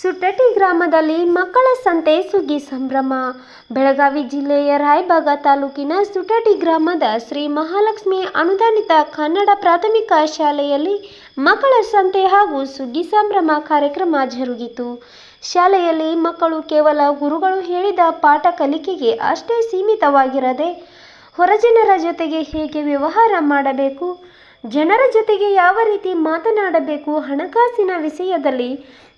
ಸುಟ್ಟಟಿ ಗ್ರಾಮದಲ್ಲಿ ಮಕ್ಕಳ ಸಂತೆ ಸುಗ್ಗಿ ಸಂಭ್ರಮ. ಬೆಳಗಾವಿ ಜಿಲ್ಲೆಯ ರಾಯಬಾಗ ತಾಲೂಕಿನ ಸುಟಟಿ ಗ್ರಾಮದ ಶ್ರೀ ಮಹಾಲಕ್ಷ್ಮಿ ಅನುದಾನಿತ ಕನ್ನಡ ಪ್ರಾಥಮಿಕ ಶಾಲೆಯಲ್ಲಿ ಮಕ್ಕಳ ಸಂತೆ ಹಾಗೂ ಸುಗ್ಗಿ ಸಂಭ್ರಮ ಕಾರ್ಯಕ್ರಮ ಜರುಗಿತು. ಶಾಲೆಯಲ್ಲಿ ಮಕ್ಕಳು ಕೇವಲ ಗುರುಗಳು ಹೇಳಿದ ಪಾಠ ಕಲಿಕೆಗೆ ಅಷ್ಟೇ ಸೀಮಿತವಾಗಿರದೆ ಹೊರಜನರ ಜೊತೆಗೆ ಹೇಗೆ ವ್ಯವಹಾರ ಮಾಡಬೇಕು? ಜನರ ಜೊತೆಗೆ ಯಾವ ರೀತಿ ಮಾತನಾಡಬೇಕು? ಹಣಕಾಸಿನ ವಿಷಯದಲ್ಲಿ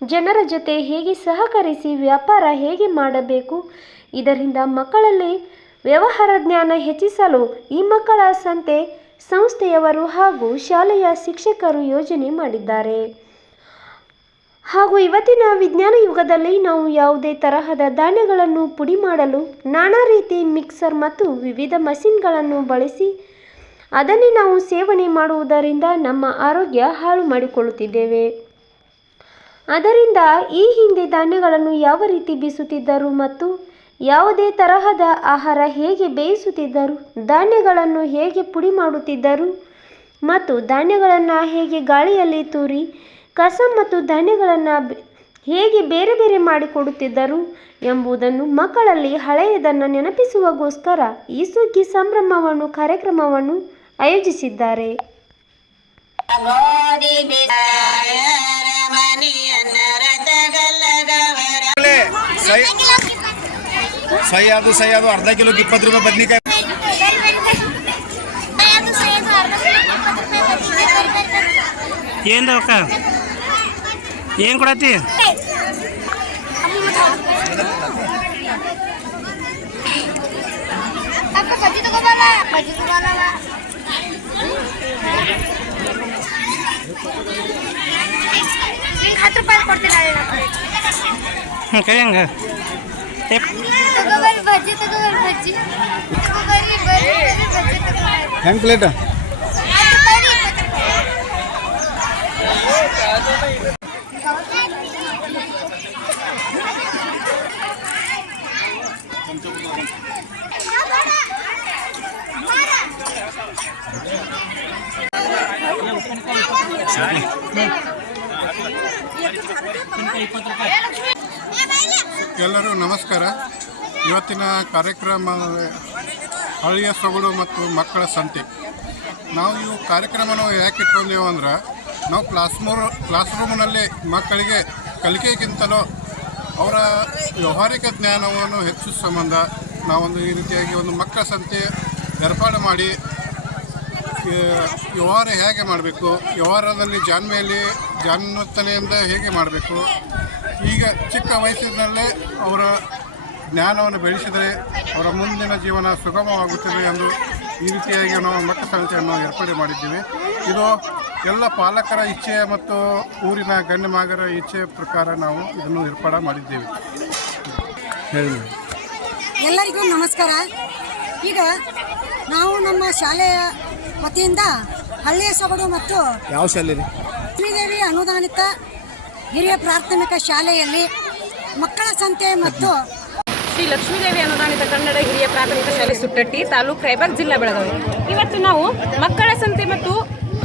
ಜನರ ಜೊತೆ ಹೇಗೆ ಸಹಕರಿಸಿ ವ್ಯಾಪಾರ ಹೇಗೆ ಮಾಡಬೇಕು? ಇದರಿಂದ ಮಕ್ಕಳಲ್ಲಿ ವ್ಯವಹಾರ ಜ್ಞಾನ ಹೆಚ್ಚಿಸಲು ಈ ಮಕ್ಕಳ ಸಂತೆ ಸಂಸ್ಥೆಯವರು ಹಾಗೂ ಶಾಲೆಯ ಶಿಕ್ಷಕರು ಯೋಜನೆ ಮಾಡಿದ್ದಾರೆ. ಹಾಗೂ ಇವತ್ತಿನ ವಿಜ್ಞಾನ ಯುಗದಲ್ಲಿ ನಾವು ಯಾವುದೇ ತರಹದ ಧಾನ್ಯಗಳನ್ನು ಪುಡಿ ಮಾಡಲು ನಾನಾ ರೀತಿ ಮಿಕ್ಸರ್ ಮತ್ತು ವಿವಿಧ ಮಷಿನ್ಗಳನ್ನು ಬಳಸಿ ಅದನ್ನೇ ನಾವು ಸೇವನೆ ಮಾಡುವುದರಿಂದ ನಮ್ಮ ಆರೋಗ್ಯ ಹಾಳು ಮಾಡಿಕೊಳ್ಳುತ್ತಿದ್ದೇವೆ. ಅದರಿಂದ ಈ ಹಿಂದೆ ಧಾನ್ಯಗಳನ್ನು ಯಾವ ರೀತಿ ಬೀಸುತ್ತಿದ್ದರು ಮತ್ತು ಯಾವುದೇ ತರಹದ ಆಹಾರ ಹೇಗೆ ಬೇಯಿಸುತ್ತಿದ್ದರು, ಧಾನ್ಯಗಳನ್ನು ಹೇಗೆ ಪುಡಿ ಮಾಡುತ್ತಿದ್ದರು ಮತ್ತು ಧಾನ್ಯಗಳನ್ನು ಹೇಗೆ ಗಾಳಿಯಲ್ಲಿ ತೂರಿ ಕಸ ಮತ್ತು ಧಾನ್ಯಗಳನ್ನು ಹೇಗೆ ಬೇರೆ ಬೇರೆ ಮಾಡಿಕೊಡುತ್ತಿದ್ದರು ಎಂಬುದನ್ನು ಮಕ್ಕಳಲ್ಲಿ ಹಳೆಯದನ್ನು ನೆನಪಿಸುವಗೋಸ್ಕರ ಈ ಸುಗ್ಗಿ ಸಂಭ್ರಮವನ್ನು ಕಾರ್ಯಕ್ರಮವನ್ನು ಆಯೋಜಿಸಿದ್ದಾರೆ. ಸಹ್ಯಾದು ಸಹ್ಯಾದು ಅರ್ಧ ಕಿಲೋಗೆ ಇಪ್ಪತ್ತು ರೂಪಾಯಿ ಬದ್ನಿಕಾಯಿ. ಏನು ಅಕ್ಕ? ರೂಪಾಯಿ ಕೊಡ್ತೀನಿ ಹ್ಞೂ ಕೈ ಹಂಗೆ. ತಗೋಬರ್ರಿ ಬಜ್ಜಿ ತಗೋಬರ್ರಿ ಬಜ್ಜಿ ತಗೋಬರ್ರಿ ಬರ್ರಿ ಬರ್ರಿ ಬಜ್ಜಿ ತಗೋಬರ್ರಿ ಹೆಂಗೆ ಪ್ಲೇಟ್ ಹತ್ತು ರೂಪಾಯಿ ರೀ, ಇಪ್ಪತ್ತು ರೂಪಾಯಿ. ಎಲ್ಲರೂ ನಮಸ್ಕಾರ. ಇವತ್ತಿನ ಕಾರ್ಯಕ್ರಮ ಹಳ್ಳಿಯ ಸೊಗಡು ಮತ್ತು ಮಕ್ಕಳ ಸಂತೆ. ನಾವು ಇವು ಕಾರ್ಯಕ್ರಮನ ಯಾಕೆ ಇಟ್ಕೊಂಡೇವು ಅಂದ್ರೆ ನಾವು ಕ್ಲಾಸ್ ಮೂರು ಕ್ಲಾಸ್ ರೂಮ್ನಲ್ಲಿ ಮಕ್ಕಳಿಗೆ ಕಲಿಕೆಗಿಂತಲೂ ಅವರ ವ್ಯವಹಾರಿಕ ಜ್ಞಾನವನ್ನು ಹೆಚ್ಚು ಸಂಬಂಧ ನಾವೊಂದು ಈ ರೀತಿಯಾಗಿ ಒಂದು ಮಕ್ಕಳ ಸಂತೆ ಏರ್ಪಾಡು ಮಾಡಿ ವ್ಯವಹಾರ ಹೇಗೆ ಮಾಡಬೇಕು ವ್ಯವಹಾರದಲ್ಲಿ ಜಾಣ್ಮೆಯಲ್ಲಿ ಜಾಣತನೆಯಿಂದ ಹೇಗೆ ಮಾಡಬೇಕು? ಈಗ ಚಿಕ್ಕ ವಯಸ್ಸಿನಲ್ಲೇ ಅವರ ಜ್ಞಾನವನ್ನು ಬೆಳೆಸಿದರೆ ಅವರ ಮುಂದಿನ ಜೀವನ ಸುಗಮವಾಗುತ್ತದೆ ಎಂದು ಈ ರೀತಿಯಾಗಿ ನಾವು ಮಕ್ಕ ಸಂತೆಯನ್ನು ಏರ್ಪಾಡು ಮಾಡಿದ್ದೀವಿ. ಇದು ಎಲ್ಲ ಪಾಲಕರ ಇಚ್ಛೆ ಮತ್ತು ಊರಿನ ಗಣ್ಯ ಮಾಗರ ಇಚ್ಛೆ ಪ್ರಕಾರ ನಾವು ಇದನ್ನು ಏರ್ಪಾಡು ಮಾಡಿದ್ದೇವೆ. ಹೇಳಿ. ಎಲ್ಲರಿಗೂ ನಮಸ್ಕಾರ. ಈಗ ನಾವು ನಮ್ಮ ಶಾಲೆಯ ವತಿಯಿಂದ ಹಳ್ಳಿಯ ಸೊಗಡು ಮತ್ತು ಯಾವ ಶಾಲೆ ರೀ ಲಕ್ಷ್ಮೀದೇವಿ ಅನುದಾನಿತ ಹಿರಿಯ ಪ್ರಾಥಮಿಕ ಶಾಲೆಯಲ್ಲಿ ಮಕ್ಕಳ ಸಂತೆ ಮತ್ತು ಶ್ರೀ ಲಕ್ಷ್ಮೀದೇವಿ ಅನುದಾನಿತ ಕನ್ನಡ ಹಿರಿಯ ಪ್ರಾಥಮಿಕ ಶಾಲೆ ಸುಟ್ಟಟ್ಟಿ ತಾಲೂಕು ರಾಯಬಾಗ್ ಜಿಲ್ಲಾ ಬೆಳಗಾವಿ. ಇವತ್ತು ನಾವು ಮಕ್ಕಳ ಸಂತೆ ಮತ್ತು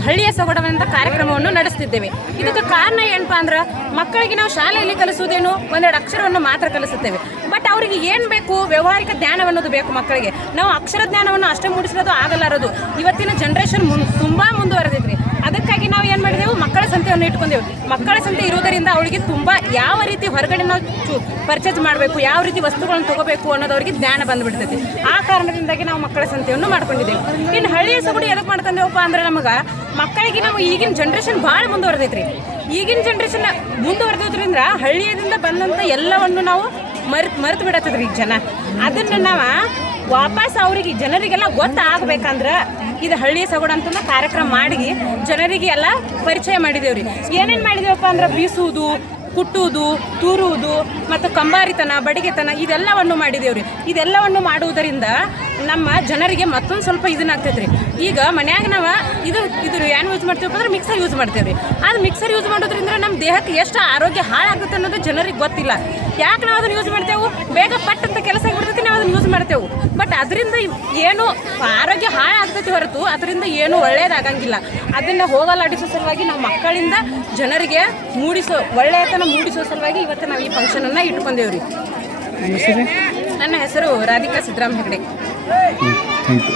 ಹಳ್ಳಿಯ ಸೊಗಡವಂತ ಕಾರ್ಯಕ್ರಮವನ್ನು ನಡೆಸ್ತಿದ್ದೇವೆ. ಇದಕ್ಕೆ ಕಾರಣ ಏನಪ್ಪಾ ಅಂದ್ರೆ, ಮಕ್ಕಳಿಗೆ ನಾವು ಶಾಲೆಯಲ್ಲಿ ಕಲಿಸುವುದೇನು? ಒಂದೆರಡು ಅಕ್ಷರವನ್ನು ಮಾತ್ರ ಕಲಿಸುತ್ತೇವೆ. ಬಟ್ ಅವರಿಗೆ ಏನು ಬೇಕು? ವ್ಯವಹಾರಿಕ ಜ್ಞಾನವನ್ನೋದು ಬೇಕು ಮಕ್ಕಳಿಗೆ. ನಾವು ಅಕ್ಷರ ಜ್ಞಾನವನ್ನು ಅಷ್ಟೇ ಮೂಡಿಸಿರೋದು ಆಗಲಾರದು. ಇವತ್ತಿನ ಜನ್ರೇಷನ್ ಮುನ್ ತುಂಬ ಮುಂದುವರೆದಿದ್ರಿ ಅದಕ್ಕಾಗಿ ನಾವು ಏನು ಮಾಡಿದೆವು? ಮಕ್ಕಳ ಸಂತೆಯನ್ನು ಇಟ್ಕೊಂಡೆವು. ಮಕ್ಕಳ ಸಂತೆ ಇರೋದರಿಂದ ಅವಳಿಗೆ ತುಂಬ ಯಾವ ರೀತಿ ಹೊರಗಡೆ ನಾವು ಪರ್ಚೇಸ್ ಮಾಡಬೇಕು, ಯಾವ ರೀತಿ ವಸ್ತುಗಳನ್ನು ತಗೋಬೇಕು ಅನ್ನೋದು ಅವರಿಗೆ ಜ್ಞಾನ ಬಂದುಬಿಡ್ತೈತಿ. ಆ ಕಾರಣದಿಂದಾಗಿ ನಾವು ಮಕ್ಕಳ ಸಂತೆಯನ್ನು ಮಾಡ್ಕೊಂಡಿದ್ದೇವೆ ಇನ್ನು ಹಳ್ಳಿಯ ಸೊಗಡು ಎದಕ್ಕೆ ಮಾಡ್ತಂದೇವಪ್ಪ ಅಂದ್ರೆ ನಮಗೆ ಮಕ್ಕಳಿಗೆ ನಾವು ಈಗಿನ ಜನ್ರೇಷನ್ ಭಾಳ ಮುಂದುವರೆದೈತ್ರಿ. ಈಗಿನ ಜನ್ರೇಷನ್ ಮುಂದುವರೆದ್ರಿಂದ ಹಳ್ಳಿಯದಿಂದ ಬಂದಂಥ ಎಲ್ಲವನ್ನು ನಾವು ಮರೆತು ಮರೆತು ಬಿಡತ್ತದ್ರಿ ಈಗ ಜನ. ಅದನ್ನು ನಾವು ವಾಪಸ್ ಅವರಿಗೆ ಜನರಿಗೆಲ್ಲ ಗೊತ್ತಾಗಬೇಕಂದ್ರೆ ಇದು ಹಳ್ಳಿ ಸೊಗಡು ಅಂತ ಕಾರ್ಯಕ್ರಮ ಮಾಡಿ ಜನರಿಗೆ ಎಲ್ಲ ಪರಿಚಯ ಮಾಡಿದೇವ್ರಿ. ಏನೇನು ಮಾಡಿದೇವಪ್ಪ ಅಂದ್ರೆ ಬೀಸುವುದು, ಕುಟ್ಟುವುದು, ತೂರುವುದು ಮತ್ತು ಕಂಬಾರಿತನ, ಬಡಿಗೆತನ ಇದೆಲ್ಲವನ್ನು ಮಾಡಿದೇವ್ರಿ. ಇದೆಲ್ಲವನ್ನು ಮಾಡುವುದರಿಂದ ನಮ್ಮ ಜನರಿಗೆ ಮತ್ತೊಂದು ಸ್ವಲ್ಪ ಇದನ್ನಾಗ್ತೈತೆ ರೀ ಈಗ ಮನ್ಯಾಗ ನಾವು ಇದು ಇದು ಏನು ಯೂಸ್ ಮಾಡ್ತೀವಪ್ಪ ಅಂದ್ರೆ ಮಿಕ್ಸರ್ ಯೂಸ್ ಮಾಡ್ತೇವೆ ರೀ ಅದು ಮಿಕ್ಸರ್ ಯೂಸ್ ಮಾಡೋದ್ರಿಂದ ನಮ್ಮ ದೇಹಕ್ಕೆ ಎಷ್ಟು ಆರೋಗ್ಯ ಹಾಳಾಗುತ್ತೆ ಅನ್ನೋದು ಜನರಿಗೆ ಗೊತ್ತಿಲ್ಲ. ಯಾಕೆ ನಾವು ಅದನ್ನು ಯೂಸ್ ಮಾಡ್ತೇವೆ? ಬೇಗ ಪಟ್ಟಂತ ಕೆಲಸ ಆಗಿಬಿಡ್ತೈತಿ, ನಾವು ಅದನ್ನು ಯೂಸ್ ಮಾಡ್ತೇವೆ. ಅದರಿಂದ ಏನು ಆರೋಗ್ಯ ಹಾಳಾಗ್ತೈತಿ ಹೊರತು ಅದರಿಂದ ಏನು ಒಳ್ಳೆಯದಾಗಂಗಿಲ್ಲ ಅದನ್ನು ಹೋಗಲಾಡಿಸೋ ಸಲುವಾಗಿ ನಾವು ಮಕ್ಕಳಿಂದ ಜನರಿಗೆ ಮೂಡಿಸೋ ಒಳ್ಳೆಯತನ ಮೂಡಿಸೋ ಸಲುವಾಗಿ ಇವತ್ತು ನಾವು ಈ ಫಂಕ್ಷನನ್ನು ಇಟ್ಕೊಂಡೇವ್ರಿ. ನನ್ನ ಹೆಸರು ರಾಧಿಕಾ ಸಿದ್ದರಾಮ್ ಹೆಗಡೆ. Thank you